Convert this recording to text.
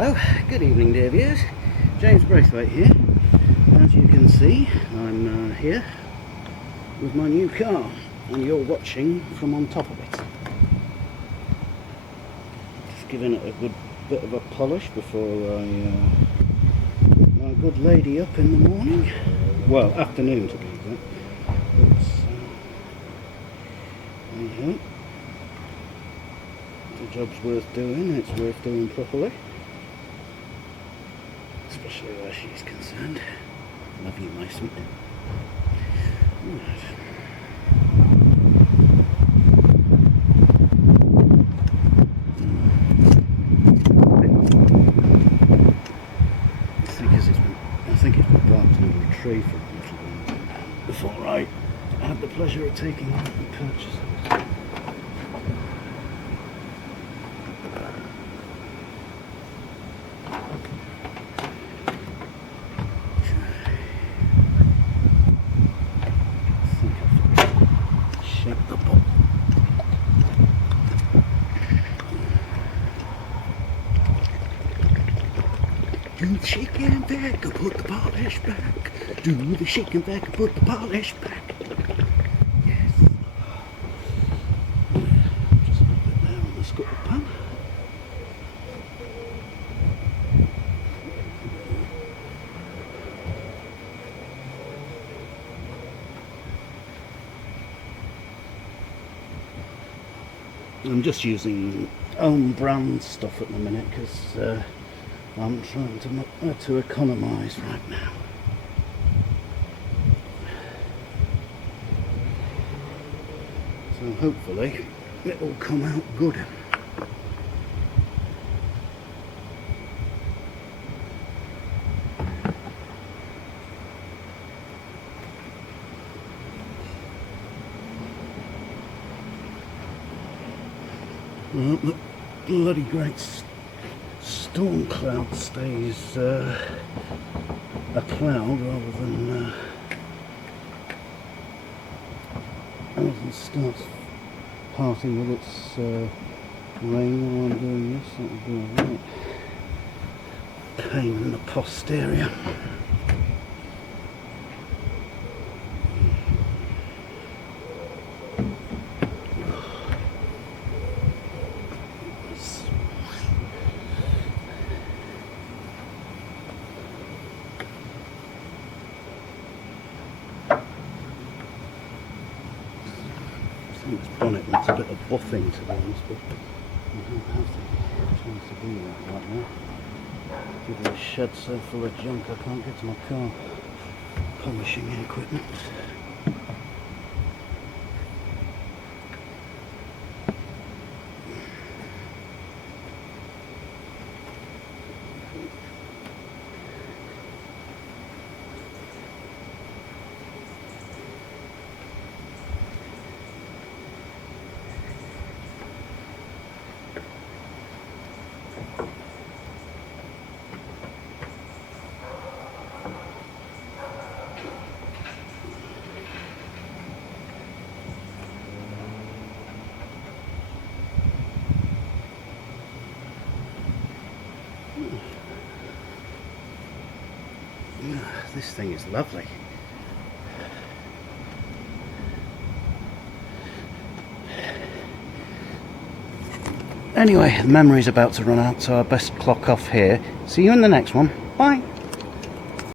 Hello, good evening dear viewers, James Braithwaite here. As you can see, I'm here with my new car and you're watching from on top of it. Just giving it a good bit of a polish before I put my good lady up in the morning. Well, afternoon to be exact. Anyhow, the job's worth doing, it's worth doing properly. Especially where she's concerned. Love you, my sweet. Right. I think it's been parked under a tree for a little while before I had the pleasure of taking it and purchasing it. Shake the ball. Do the shaking back and put the polish back. Do the shaking back and put the polish back. Yes. Just a little bit there on the scuttle pan. I'm just using own brand stuff at the minute because I'm trying to economise right now. So hopefully it will come out good. Well, the bloody great storm cloud stays a cloud rather than starts parting with its rain while I'm doing this. That'll be alright. Pain in the posterior. This bonnet needs a bit of buffing to be honest, but I don't have the chance to do that right now. Give it a shed so full of junk I can't get to my car polishing equipment. This thing is lovely. Anyway, the memory's about to run out, so I best clock off here. See you in the next one. Bye.